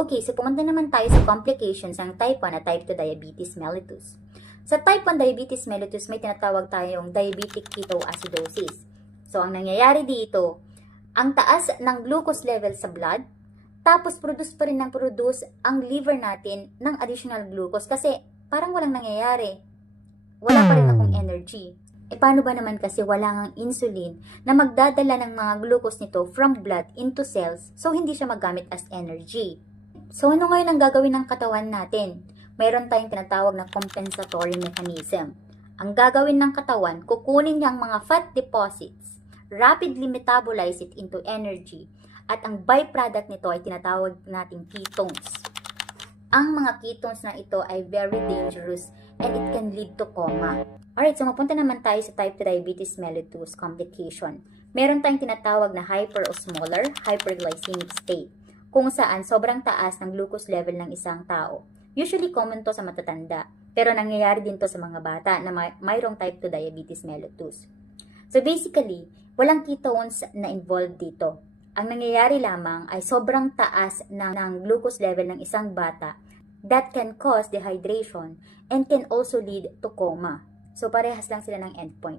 Okay, so pumunta naman tayo sa complications ng type 1 at type 2 diabetes mellitus. Sa type 1 diabetes mellitus, may tinatawag tayong diabetic ketoacidosis. So, ang nangyayari dito, ang taas ng glucose level sa blood, tapos produce pa rin ng produce ang liver natin ng additional glucose kasi parang walang nangyayari. Wala pa rin akong energy. E paano ba naman kasi wala ngang insulin na magdadala ng mga glucose nito from blood into cells so hindi siya magamit as energy. So ano ngayon ang gagawin ng katawan natin? Mayroon tayong tinatawag na compensatory mechanism. Ang gagawin ng katawan, kukunin niya ang mga fat deposits, rapidly metabolize it into energy, at ang byproduct nito ay tinatawag nating ketones. Ang mga ketones na ito ay very dangerous and it can lead to coma. Alright, so mapunta naman tayo sa type 2 diabetes mellitus complication. Meron tayong tinatawag na hyperosmolar, hyperglycemic state, kung saan sobrang taas ng glucose level ng isang tao. Usually common to sa matatanda, pero nangyayari din to sa mga bata na mayroong type 2 diabetes mellitus. So basically, walang ketones na involved dito. Ang nangyayari lamang ay sobrang taas ng glucose level ng isang bata that can cause dehydration and can also lead to coma. So parehas lang sila ng endpoint.